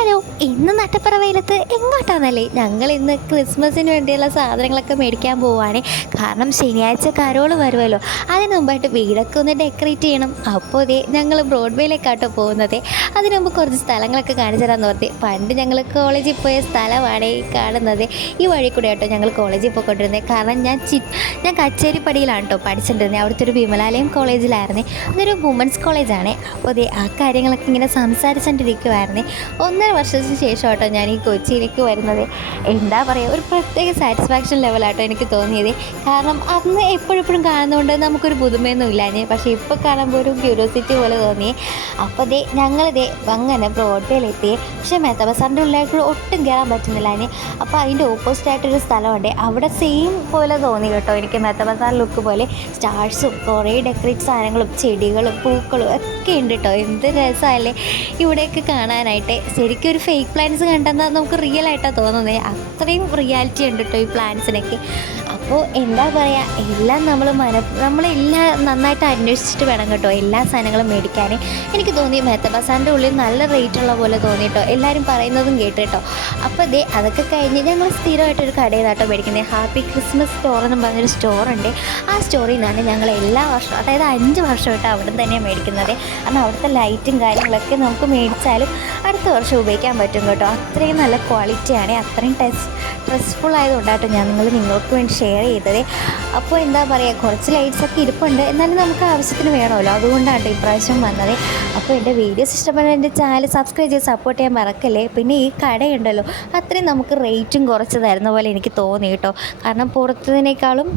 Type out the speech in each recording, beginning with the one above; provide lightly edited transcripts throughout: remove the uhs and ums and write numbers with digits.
Hello, ഇന്ന് നട്ടപ്പുറ വെയിലത്ത് എങ്ങോട്ടാന്നല്ലേ? ഞങ്ങൾ ഇന്ന് ക്രിസ്മസിന് വേണ്ടിയുള്ള സാധനങ്ങളൊക്കെ മേടിക്കാൻ പോവാണ്. കാരണം ശനിയാഴ്ച കരോള് വരുമല്ലോ, അതിന് മുമ്പായിട്ട് വീടൊക്കെ ഒന്ന് ഡെക്കറേറ്റ് ചെയ്യണം. അപ്പോൾ ഇതേ ഞങ്ങൾ ബ്രോഡ്വേയിലേക്കാട്ടോ പോകുന്നത്. അതിന് മുമ്പ് കുറച്ച് സ്ഥലങ്ങളൊക്കെ കാണിച്ചു തരാൻ നോർത്തി. പണ്ട് ഞങ്ങൾ കോളേജിൽ പോയ സ്ഥലമാണ് ഈ കാണുന്നത്. ഈ വഴി കൂടെ ആട്ടോ ഞങ്ങൾ കോളേജിൽ പോയിക്കൊണ്ടിരുന്നത്. കാരണം ഞാൻ കച്ചേരിപ്പടിയിലാണ് കേട്ടോ പഠിച്ചിട്ടുണ്ടിരുന്നത്. അവിടുത്തെ ഒരു വിമലാലയം കോളേജിലായിരുന്നു. അതൊരു വുമൻസ് കോളേജാണ്. അപ്പോൾ ഇതേ ആ കാര്യങ്ങളൊക്കെ ഇങ്ങനെ സംസാരിച്ചുകൊണ്ടിരിക്കുമായിരുന്നു. 1.5 വർഷത്തിന് ശേഷം കേട്ടോ ഞാൻ ഈ കൊച്ചിയിലേക്ക് വരുന്നത്. എന്താ പറയുക, ഒരു പ്രത്യേക സാറ്റിസ്ഫാക്ഷൻ ലെവലാട്ടോ എനിക്ക് തോന്നിയത്. കാരണം അന്ന് എപ്പോഴെപ്പോഴും കാണുന്നതുകൊണ്ട് നമുക്കൊരു പുതുമയൊന്നും ഇല്ലാഞ്ഞ്, പക്ഷേ ഇപ്പോൾ കാണുമ്പോൾ ഒരു ക്യൂരിയോസിറ്റി പോലെ തോന്നി. അപ്പോൾ ഞങ്ങളിതേ അങ്ങനെ ബ്രോഡ്വേയിലെത്തി. പക്ഷേ മെത്ത ബസാറിൻ്റെ ഉള്ളിലേക്ക് ഒട്ടും കയറാൻ പറ്റുന്നില്ലാഞ്ഞ്. അപ്പോൾ അതിൻ്റെ ഓപ്പോസിറ്റായിട്ടൊരു സ്ഥലമുണ്ട്, അവിടെ സെയിം പോലെ തോന്നി കേട്ടോ എനിക്ക്. മെത്ത ബസാർ ലുക്ക് പോലെ സ്റ്റാർസും കുറേ ഡെക്കറേറ്റ് സാധനങ്ങളും ചെടികളും പൂക്കളും ഒക്കെ ഉണ്ട് കേട്ടോ. എന്ത് രസമല്ലേ ഇവിടെയൊക്കെ കാണാനായിട്ട്. ശരിക്കും ഒരു ഫേക്ക് പ്ലാന്റ്സ് കണ്ടെന്നാൽ നമുക്ക് റിയൽ ആയിട്ടാണ് തോന്നുന്നത്. അത്രയും റിയാലിറ്റി ഉണ്ട് കേട്ടോ ഈ പ്ലാന്റ്സിനൊക്കെ. അപ്പോൾ എന്താ പറയുക, എല്ലാം നമ്മളെല്ലാം നന്നായിട്ട് അന്വേഷിച്ചിട്ട് വേണം കേട്ടോ എല്ലാ സാധനങ്ങളും മേടിക്കാൻ. എനിക്ക് തോന്നി മെത്ത ബസാറിൻ്റെ ഉള്ളിൽ നല്ല റേറ്റുള്ള പോലെ തോന്നി കേട്ടോ, എല്ലാവരും പറയുന്നതും കേട്ട് കേട്ടോ. അപ്പോൾ അതൊക്കെ കഴിഞ്ഞ് ഞങ്ങൾ സ്ഥിരമായിട്ടൊരു കടയിൽ കേട്ടോ മേടിക്കുന്നത്. ഹാപ്പി ക്രിസ്മസ് സ്റ്റോർ എന്ന് പറഞ്ഞൊരു സ്റ്റോറുണ്ട്. ആ സ്റ്റോറിൽ നിന്നാണ് ഞങ്ങൾ എല്ലാ വർഷവും, അതായത് 5 വർഷമായിട്ട് അവിടെ തന്നെയാണ് മേടിക്കുന്നത്. കാരണം അവിടുത്തെ ലൈറ്റും കാര്യങ്ങളൊക്കെ നമുക്ക് മേടിച്ചാലും അടുത്ത വർഷം ഉപയോഗിക്കാൻ പറ്റും കേട്ടോ. അത്രയും നല്ല ക്വാളിറ്റിയാണ്. അത്രയും സ്ട്രെസ്ഫുൾ ആയതുകൊണ്ടാട്ടോ ഞാൻ നിങ്ങൾക്ക് വേണ്ടി ഷെയർ ചെയ്തത്. അപ്പോൾ എന്താ പറയുക, കുറച്ച് ലൈറ്റ്സൊക്കെ ഇരിപ്പുണ്ട്, എന്നാലും നമുക്ക് ആവശ്യത്തിന് വേണമല്ലോ, അതുകൊണ്ടാണ് ഇപ്രാവശ്യം വന്നത്. അപ്പോൾ എൻ്റെ വീഡിയോസ് ഇഷ്ടപ്പെടുന്ന എൻ്റെ ചാനൽ സബ്സ്ക്രൈബ് ചെയ്ത് സപ്പോർട്ട് ചെയ്യാൻ മറക്കല്ലേ. പിന്നെ ഈ കടയുണ്ടല്ലോ, അത്രയും നമുക്ക് റേറ്റും കുറച്ച് തരുന്ന പോലെ എനിക്ക് തോന്നി കേട്ടോ. കാരണം പുറത്തതിനേക്കാളും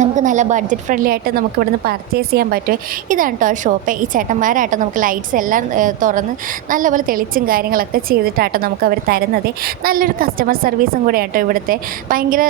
നമുക്ക് നല്ല ബഡ്ജറ്റ് ഫ്രണ്ട്ലി ആയിട്ട് നമുക്ക് ഇവിടുന്ന് പർച്ചേസ് ചെയ്യാൻ പറ്റും. ഇതാണ് കേട്ടോ ഷോപ്പ്. ഈ ചേട്ടന്മാരാട്ടോ നമുക്ക് ലൈറ്റ്സ് എല്ലാം തുറന്ന് നല്ലപോലെ തെളിച്ചും കാര്യങ്ങളൊക്കെ ചെയ്തിട്ടാട്ടോ നമുക്ക് അവർ തരുന്നത്. നല്ലൊരു കസ്റ്റമർ സർവീസും കൂടെ ആട്ടോ ഇവിടുത്തെ. ഭയങ്കര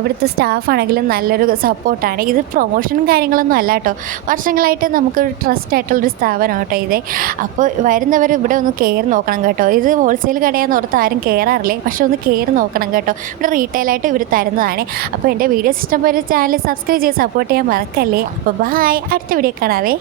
ഇവിടുത്തെ സ്റ്റാഫാണെങ്കിലും നല്ലൊരു സപ്പോർട്ടാണ്. ഇത് പ്രൊമോഷനും കാര്യങ്ങളൊന്നും അല്ല കേട്ടോ, വർഷങ്ങളായിട്ട് നമുക്കൊരു ട്രസ്റ്റ് ആയിട്ടുള്ളൊരു സ്ഥാപനം കേട്ടോ ഇത്. അപ്പോൾ വരുന്നവർ ഇവിടെ ഒന്ന് കയറി നോക്കണം കേട്ടോ. ഇത് ഹോൾസെയിൽ കടയാന്ന് ഓർത്ത് ആരും കയറാറില്ലേ, പക്ഷെ ഒന്ന് കയറി നോക്കണം കേട്ടോ. ഇവിടെ റീറ്റെയിലായിട്ട് ഇവർ തരുന്നതാണ്. അപ്പോൾ എൻ്റെ വീഡിയോസ് ഇഷ്ടംപോലെ ചാനൽ സബ്സ്ക്രൈബ് ചെയ്ത് സപ്പോർട്ട് ചെയ്യാൻ മറക്കല്ലേ. അപ്പോൾ ബൈ, അടുത്ത വീഡിയോ കാണാവേ.